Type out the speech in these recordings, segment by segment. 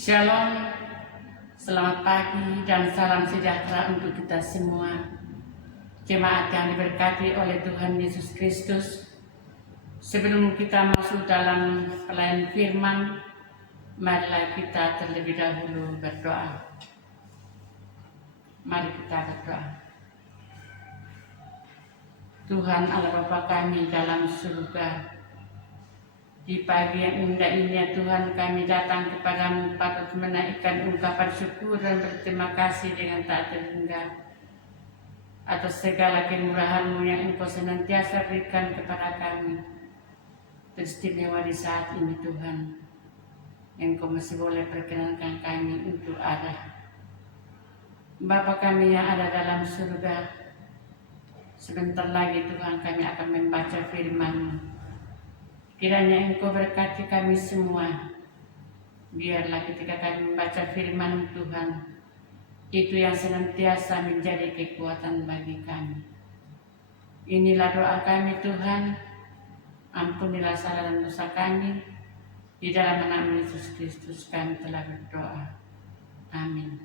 Shalom, selamat pagi dan salam sejahtera untuk kita semua. Jemaat yang diberkati oleh Tuhan Yesus Kristus. Sebelum kita masuk dalam pelayanan firman, marilah kita terlebih dahulu berdoa. Mari kita berdoa. Tuhan Allah Bapa kami dalam surga, di pagi yang indah ini ya Tuhan, kami datang kepadamu patut menaikkan ungkapan syukur dan berterima kasih dengan tak terhingga atas segala kemurahan-Mu yang Engkau senantiasa berikan kepada kami. Teristimewa di saat ini Tuhan, Engkau masih boleh perkenankan kami untuk ada. Bapa kami yang ada dalam surga, sebentar lagi Tuhan kami akan membaca firman-Mu. Kiranya Engkau berkati kami semua. Biarlah ketika kami membaca firman Tuhan, itu yang senantiasa menjadi kekuatan bagi kami. Inilah doa kami Tuhan. Ampunilah salah dan dosa kami. Di dalam nama Yesus Kristus kami telah berdoa. Amin.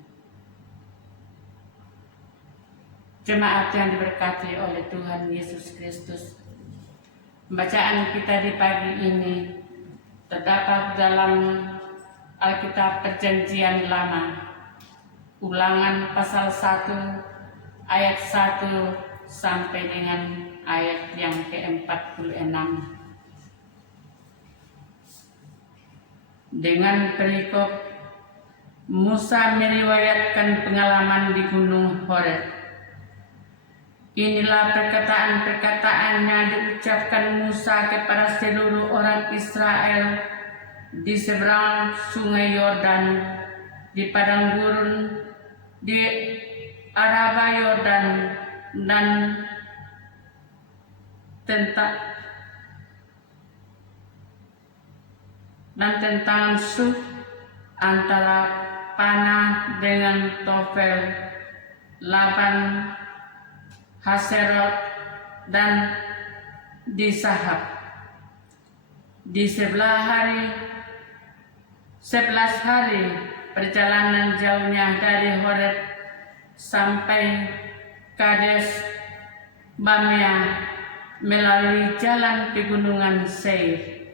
Jemaat yang diberkati oleh Tuhan Yesus Kristus, bacaan kita di pagi ini terdapat dalam Alkitab Perjanjian Lama, Ulangan pasal 1 ayat 1 sampai dengan ayat yang ke-46. Dengan perikop Musa meriwayatkan pengalaman di Gunung Horeb. Inilah perkataan-perkataan yang diucapkan Musa kepada seluruh orang Israel di seberang sungai Yordan, di padang gurun, di Araba Yordan, dan tentang Suf antara Panah dengan Tofel, Laban, Haserot, dan di Sahab. Di 11 hari perjalanan jauhnya dari Horeb sampai Kades Barnea melalui jalan pegunungan Seir.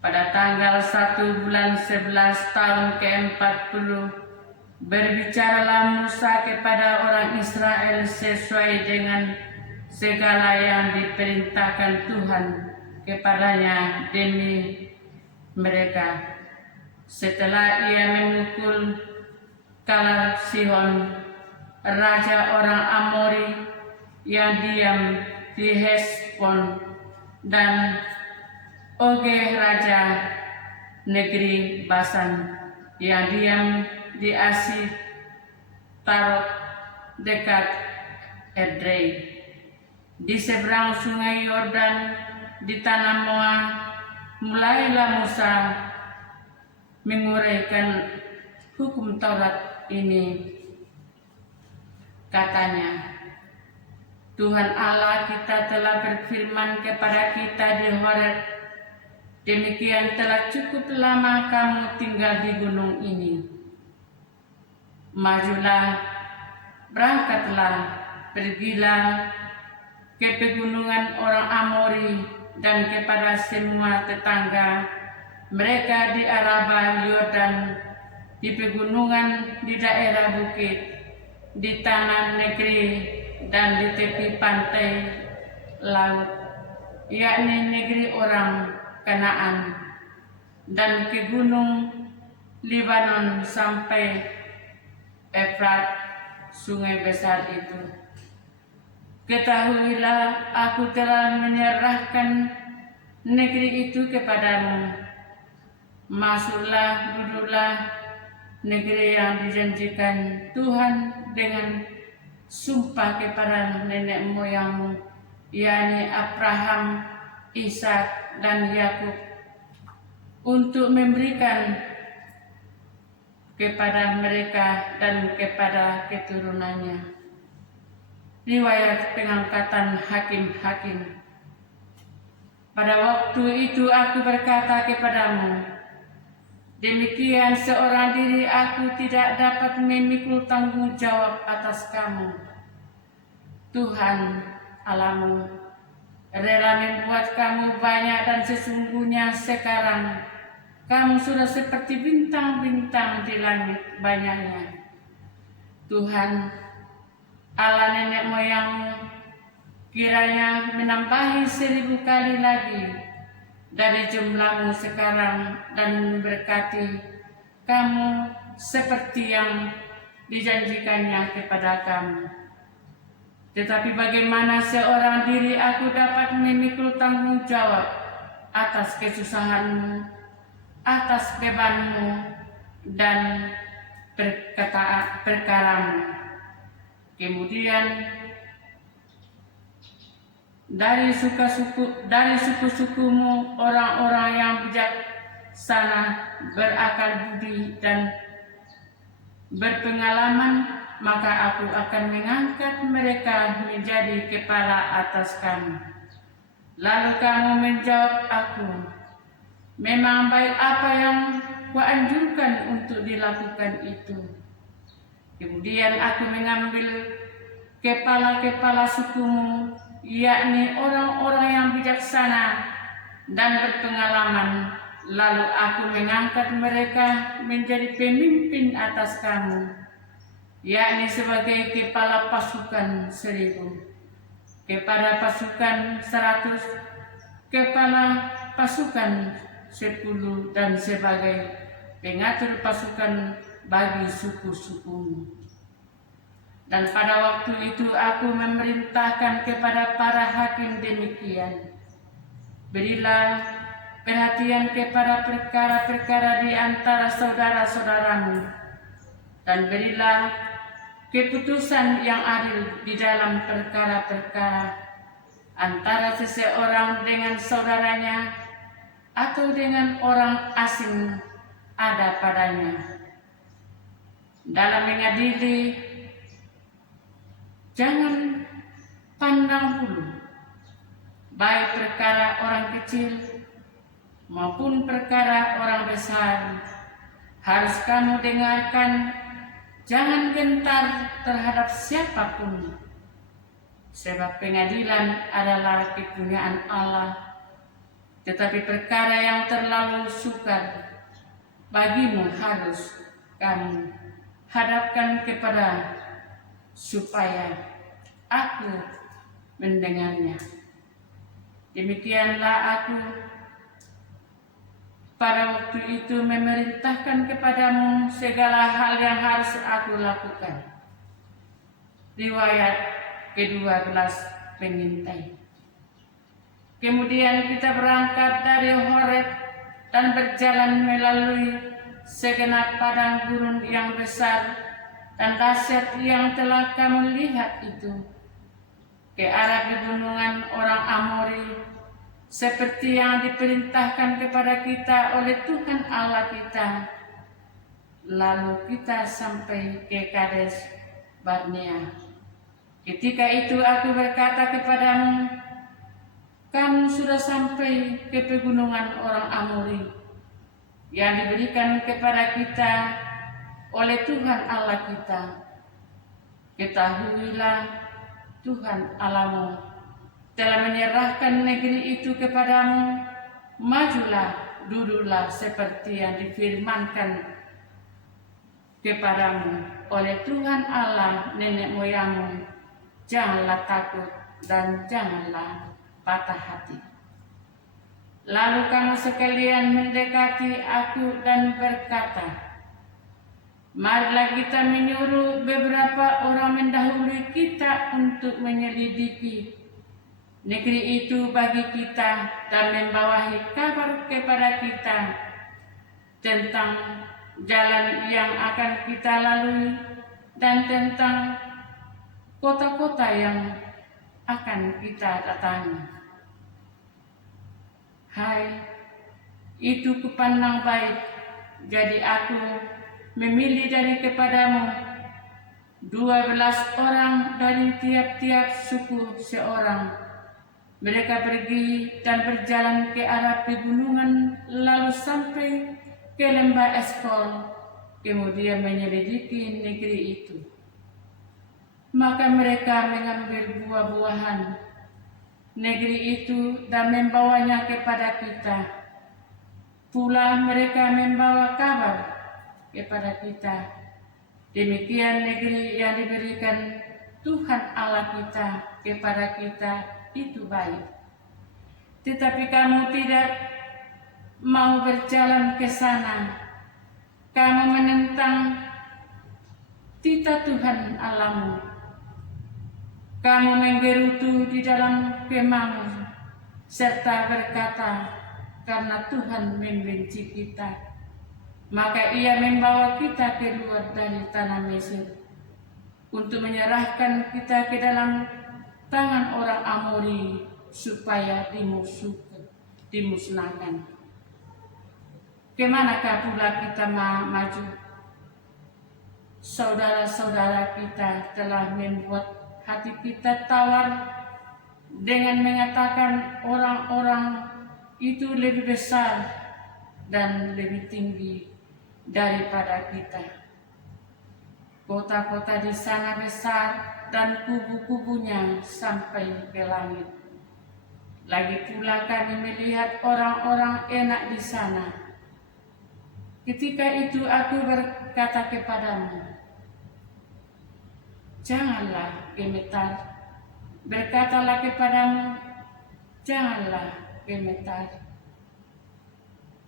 Pada tanggal 1 bulan 11 tahun ke-40, berbicaralah Musa kepada orang Israel sesuai dengan segala yang diperintahkan Tuhan kepadanya demi mereka. Setelah ia memukul kepala Sihon, raja orang Amori yang diam di Hesbon, dan Oge, raja negeri Basan yang diam di Asitarot dekat Edrei. Di seberang sungai Yordan di tanah Moab, mulailah Musa menguraikan hukum Taurat ini. Katanya, Tuhan Allah kita telah berfirman kepada kita di Horeb, demikian telah cukup lama kamu tinggal di gunung ini. Majulah, berangkatlah, pergilah ke pegunungan orang Amori dan kepada semua tetangga mereka di Araba Yordan, di pegunungan, di daerah bukit, di tanah negeri, dan di tepi pantai laut, yakni negeri orang Kanaan, dan ke gunung Libanon sampai Efrat, sungai besar itu. Ketahuilah, aku telah menyerahkan negeri itu kepadamu. Masuklah, duduklah negeri yang dijanjikan Tuhan dengan sumpah kepada nenek moyangmu, yakni Abraham, Ishak, dan Yakub, untuk memberikan kepada mereka dan kepada keturunannya. Riwayat pengangkatan hakim-hakim. Pada waktu itu aku berkata kepadamu, Demikian seorang diri aku tidak dapat memikul tanggung jawab atas kamu. Tuhan Allahmu rela membuat kamu banyak dan sesungguhnya sekarang kamu sudah seperti bintang-bintang di langit banyaknya. Tuhan Allah nenek moyangmu kiranya menambahi 1000 kali lagi dari jumlahmu sekarang dan memberkati kamu seperti yang dijanjikannya kepada kamu. Tetapi bagaimana seorang diri aku dapat memikul tanggung jawab atas kesusahanmu, atas bebanmu dan perkaramu. Kemudian dari suku-sukumu orang-orang yang bijaksana, berakal budi dan berpengalaman, maka aku akan mengangkat mereka menjadi kepala atas kamu. Lalu kamu menjawab aku, memang baik apa yang kuanjurkan untuk dilakukan itu. Kemudian aku mengambil kepala-kepala sukumu, yakni orang-orang yang bijaksana dan berpengalaman, lalu aku mengangkat mereka menjadi pemimpin atas kamu, yakni sebagai kepala pasukan 1000, kepada pasukan 100, kepala pasukan 10, dan sebagai pengatur pasukan bagi suku-sukumu. Dan pada waktu itu aku memerintahkan kepada para hakim demikian, berilah perhatian kepada perkara-perkara di antara saudara-saudaramu, dan berilah keputusan yang adil di dalam perkara-perkara antara seseorang dengan saudaranya atau dengan orang asing ada padanya. Dalam mengadili, jangan pandang bulu, baik perkara orang kecil maupun perkara orang besar. Harus kamu dengarkan, jangan gentar terhadap siapapun, sebab pengadilan adalah kepunyaan Allah. Tetapi perkara yang terlalu sukar bagimu harus kamu hadapkan kepada supaya aku mendengarnya. Demikianlah aku pada waktu itu memerintahkan kepadamu segala hal yang harus aku lakukan. Riwayat ke-12 pengintai. Kemudian kita berangkat dari Horeb dan berjalan melalui segenap padang gurun yang besar dan dahsyat yang telah kamu lihat itu, ke arah pegunungan orang Amori, seperti yang diperintahkan kepada kita oleh Tuhan Allah kita. Lalu kita sampai ke Kades Barnea. Ketika itu aku berkata kepadamu, kamu sudah sampai ke pegunungan orang Amori yang diberikan kepada kita oleh Tuhan Allah kita. Ketahuilah Tuhan Allahmu telah menyerahkan negeri itu kepadamu. Majulah, duduklah seperti yang difirmankan kepadamu oleh Tuhan Allah nenek moyangmu. Janganlah takut dan janganlah patah hati. Lalu kamu sekalian mendekati aku dan berkata, marilah kita menyuruh beberapa orang mendahului kita untuk menyelidiki negeri itu bagi kita dan membawahi kabar kepada kita tentang jalan yang akan kita lalui dan tentang kota-kota yang akan kita datangi. Hai, itu kupandang baik, jadi aku memilih dari kepadamu 12 orang dari tiap-tiap suku seorang. Mereka pergi dan berjalan ke arah pegunungan, lalu sampai ke lembah Eskol, kemudian menyelidiki negeri itu. Maka mereka mengambil buah-buahan negeri itu dan membawanya kepada kita. Pula mereka membawa kabar kepada kita. Demikian negeri yang diberikan Tuhan Allah kita kepada kita itu baik. Tetapi kamu tidak mau berjalan ke sana. Kamu menentang titah Tuhan Allahmu. Kamu menggerutu di dalam kemahmu serta berkata, karena Tuhan membenci kita, maka Ia membawa kita keluar dari tanah Mesir untuk menyerahkan kita ke dalam tangan orang Amori supaya dimusnahkan. Kemanakah pula kita maju? Saudara-saudara kita telah membuat hati kita tawar dengan mengatakan orang-orang itu lebih besar dan lebih tinggi daripada kita. Kota-kota di sana besar dan kubu-kubunya sampai ke langit. Lagi pula kami melihat orang-orang enak di sana. Ketika itu aku berkata kepadamu, janganlah gemetar. Berkatalah kepadamu, janganlah gemetar.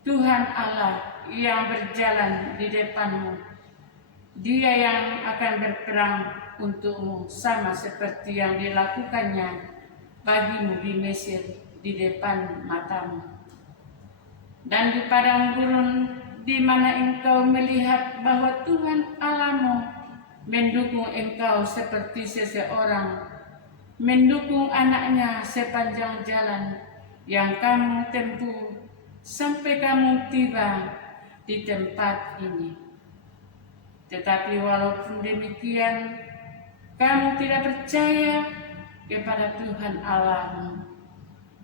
Tuhan Allah yang berjalan di depanmu, Dia yang akan berperang untukmu sama seperti yang dilakukannya bagimu di Mesir di depan matamu. Dan di padang gurun di mana engkau melihat bahwa Tuhan Allahmu mendukung engkau seperti seseorang mendukung anaknya sepanjang jalan yang kamu tempuh sampai kamu tiba di tempat ini. Tetapi walaupun demikian, kamu tidak percaya kepada Tuhan Allahmu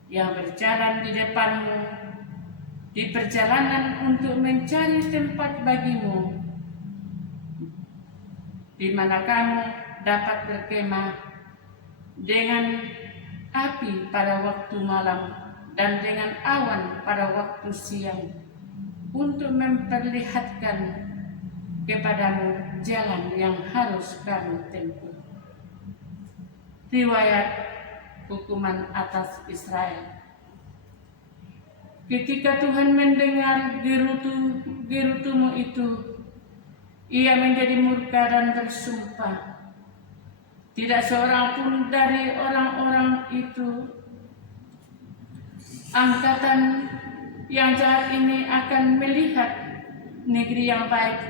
yang berjalan di depanmu di perjalanan untuk mencari tempat bagimu, di mana kamu dapat berkemah dengan api pada waktu malam dan dengan awan pada waktu siang untuk memperlihatkan kepadamu jalan yang harus kamu tempuh. Riwayat hukuman atas Israel. Ketika Tuhan mendengar gerutumu itu, Ia menjadi murka dan bersumpah, tidak seorang pun dari orang-orang itu, angkatan yang jahat ini akan melihat negeri yang baik,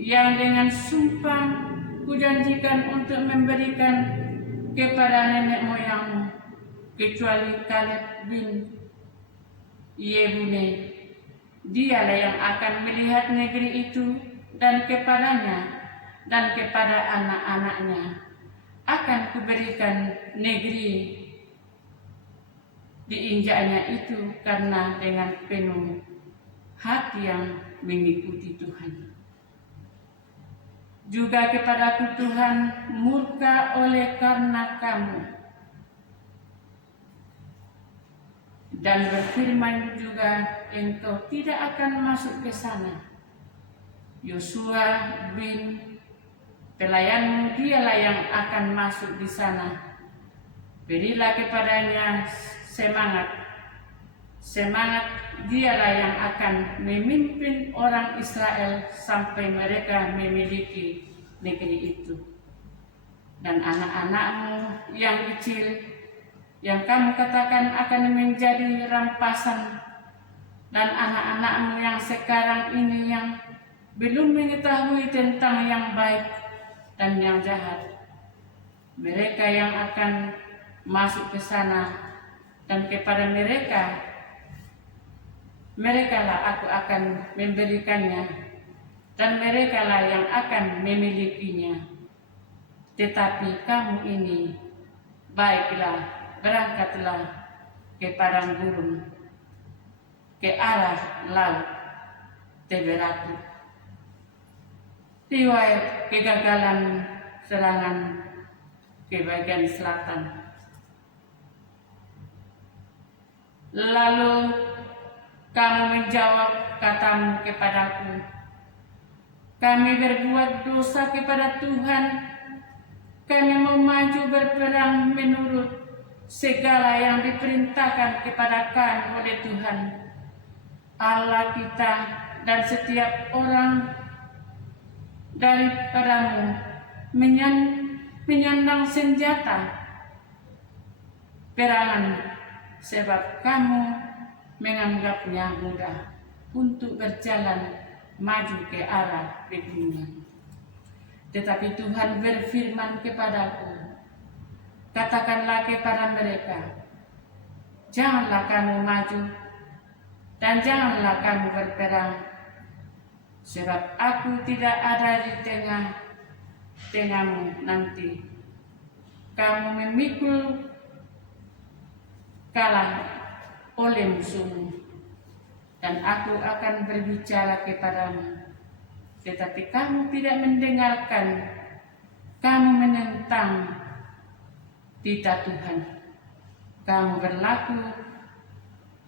yang dengan sumpah kujanjikan untuk memberikan kepada nenek moyangmu, kecuali Kaleb bin Yefune. Dialah yang akan melihat negeri itu, dan kepadanya dan kepada anak-anaknya akan kuberikan negeri diinjaknya itu, karena dengan penuh hati yang mengikuti Tuhan. Juga kepadaku Tuhan murka oleh karena kamu, dan berfirman juga, engkau tidak akan masuk ke sana. Yosua bin pelayanmu dialah yang akan masuk di sana. Berilah kepadanya semangat, dialah yang akan memimpin orang Israel sampai mereka memiliki negeri itu. Dan anak-anakmu yang kecil, yang kamu katakan akan menjadi rampasan, dan anak-anakmu yang sekarang ini yang belum mengetahui tentang yang baik dan yang jahat, mereka yang akan masuk ke sana, dan kepada merekalah aku akan memberikannya, dan merekalah yang akan memilikinya. Tetapi kamu ini, baiklah, berangkatlah ke padang gurun, ke arah laut, Teberatu. Riwayat kegagalan serangan ke bagian selatan. Lalu kamu menjawab, katamu kepadaku, kami berbuat dosa kepada Tuhan. Kami mau maju berperang menurut segala yang diperintahkan kepada kami oleh Tuhan Allah kita, dan setiap orang daripadamu menyandang senjata perangan, sebab kamu menganggapnya mudah untuk berjalan maju ke arah pegunungan. Tetapi Tuhan berfirman kepadaku, katakanlah kepada mereka, janganlah kamu maju dan janganlah kamu berperang, sebab aku tidak ada di tengahmu nanti. Kamu memikul kalah oleh musuhmu, dan aku akan berbicara kepadamu, tetapi kamu tidak mendengarkan. Kamu menentang titah Tuhan. Kamu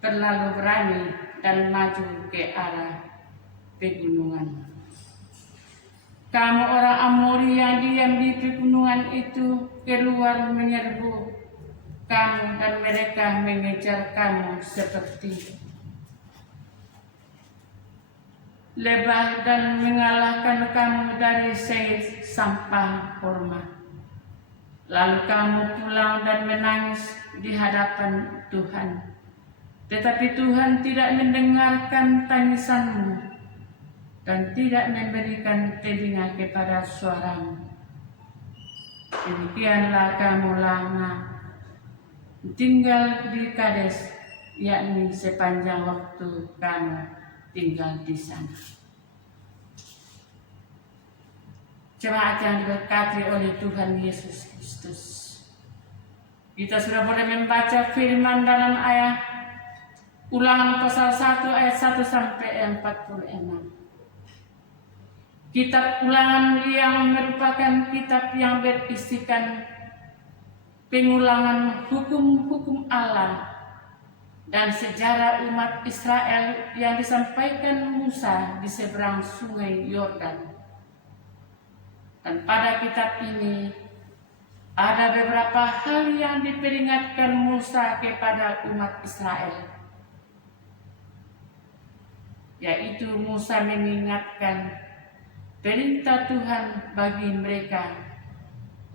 berlalu berani dan maju ke arah pegunungan. Kamu orang Amori yang diam di pegunungan itu keluar menyerbu kamu, dan mereka mengejar kamu seperti lebah dan mengalahkan kamu dari Seir sampai Horma. Lalu kamu pulang dan menangis di hadapan Tuhan. Tetapi Tuhan tidak mendengarkan tangisanmu dan tidak memberikan telinga kepada suaramu. Demikianlah kamu lama tinggal di Kades, yakni sepanjang waktu kamu tinggal di sana. Jemaat yang diberkati oleh Tuhan Yesus Kristus, kita sudah boleh membaca firman dalam ayat Ulangan pasal 1 ayat 1 sampai 46. Kitab Ulangan yang merupakan kitab yang berisikan pengulangan hukum-hukum Allah dan sejarah umat Israel yang disampaikan Musa di seberang sungai Yordan. Dan pada kitab ini ada beberapa hal yang diperingatkan Musa kepada umat Israel, yaitu Musa mengingatkan perintah Tuhan bagi mereka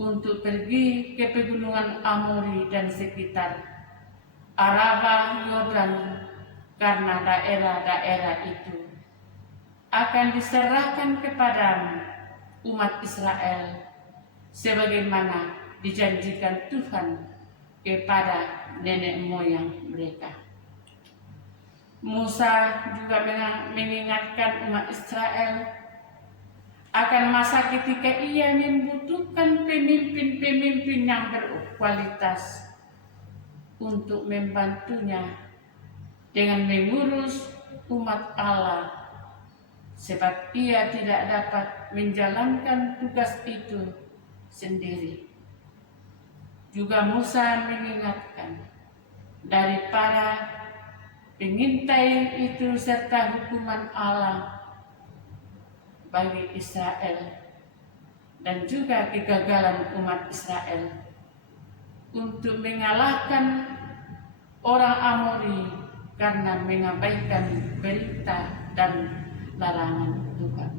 untuk pergi ke pegunungan Amori dan sekitar Araba Yordan, karena daerah-daerah itu akan diserahkan kepada umat Israel sebagaimana dijanjikan Tuhan kepada nenek moyang mereka. Musa juga mengingatkan umat Israel akan masa ketika ia membutuhkan pemimpin-pemimpin yang berkualitas untuk membantunya dengan mengurus umat Allah, sebab ia tidak dapat menjalankan tugas itu sendiri. Juga Musa mengingatkan dari para pengintai itu serta hukuman Allah bagi Israel, dan juga kegagalan umat Israel untuk mengalahkan orang Amori karena mengabaikan perintah dan larangan Tuhan.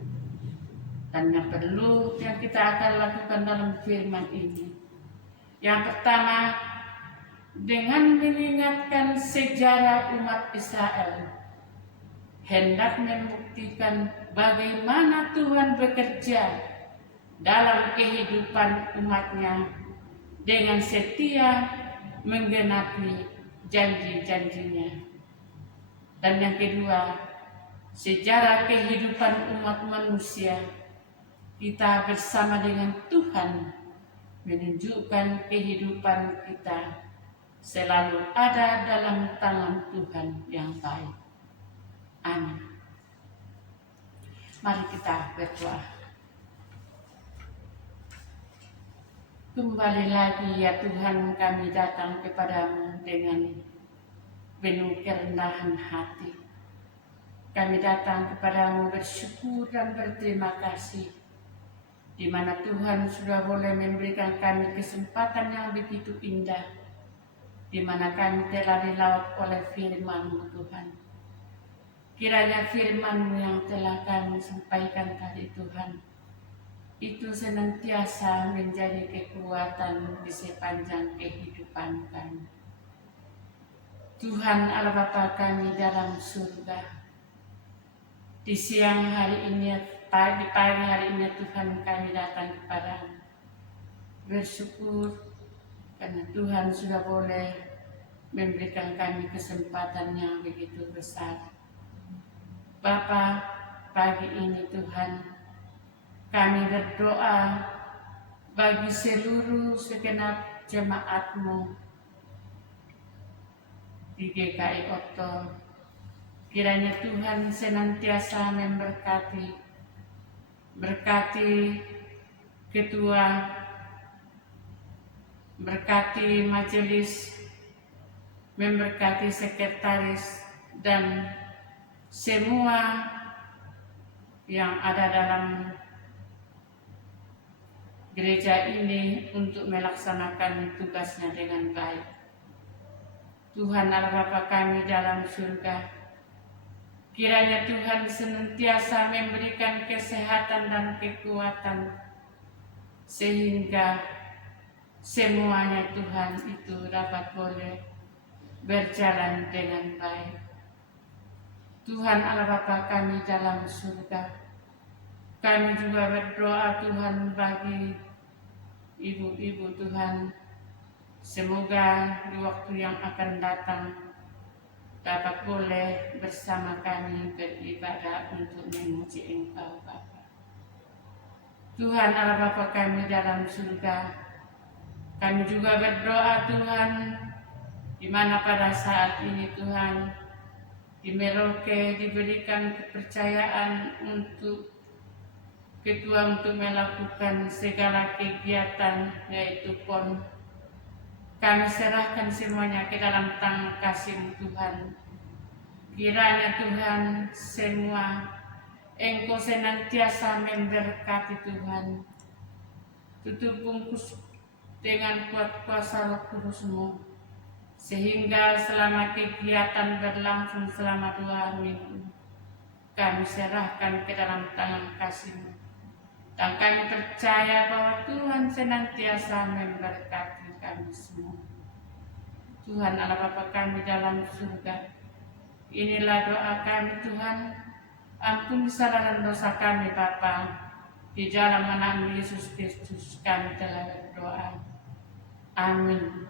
Dan yang kita akan lakukan dalam firman ini, yang pertama, dengan mengingatkan sejarah umat Israel, hendak membuktikan bagaimana Tuhan bekerja dalam kehidupan umatnya dengan setia menggenapi janji-janjinya. Dan yang kedua, sejarah kehidupan umat manusia, kita bersama dengan Tuhan menunjukkan kehidupan kita selalu ada dalam tangan Tuhan yang baik. Amin. Mari kita berdoa. Kembali lagi ya Tuhan, kami datang kepadamu dengan penuh kerendahan hati. Kami datang kepadamu bersyukur dan berterima kasih, di mana Tuhan sudah boleh memberikan kami kesempatan yang begitu indah, di mana kami telah dilawat oleh firman-Mu Tuhan. Kiranya firman-Mu yang telah kami sampaikan tadi Tuhan, itu senantiasa menjadi kekuatan di sepanjang kehidupan kami. Tuhan Allah Bapa kami dalam surga, di siang hari ini, pagi hari ini Tuhan kami datang kepadamu bersyukur karena Tuhan sudah boleh memberikan kami kesempatan yang begitu besar. Bapa, pagi ini Tuhan, kami berdoa bagi seluruh segenap jemaat-Mu di GKI Oto. Kiranya Tuhan senantiasa memberkati, berkati ketua, berkati majelis, memberkati sekretaris, dan semua yang ada dalam gereja ini untuk melaksanakan tugasnya dengan baik. Tuhan Allah Bapa kami dalam surga, kiranya Tuhan senantiasa memberikan kesehatan dan kekuatan, sehingga semuanya Tuhan itu dapat boleh berjalan dengan baik. Tuhan Allah Bapa kami dalam surga, kami juga berdoa Tuhan bagi ibu-ibu Tuhan, semoga di waktu yang akan datang dapat boleh bersama kami beribadah untuk memuji Engkau Bapa. Tuhan Allah Bapa kami dalam surga, kami juga berdoa Tuhan, di mana pada saat ini Tuhan di Merauke diberikan kepercayaan untuk ketua untuk melakukan segala kegiatan yaitu PON. Kami serahkan semuanya ke dalam tangan kasih Tuhan. Kiranya Tuhan semua Engkau senantiasa memberkati Tuhan. Tutup bungkus dengan kuat kuasa Roh Kudus-Mu, sehingga selama kegiatan berlangsung selama 2 minggu, kami serahkan ke dalam tangan kasih-Mu. Dan kami percaya bahwa Tuhan senantiasa memberkati kami semua. Tuhan Allah Bapa kami dalam surga, inilah doa kami Tuhan. Ampuni salah dan dosa kami Bapa. Di dalam nama Yesus Kristus kami telah berdoa. Amin.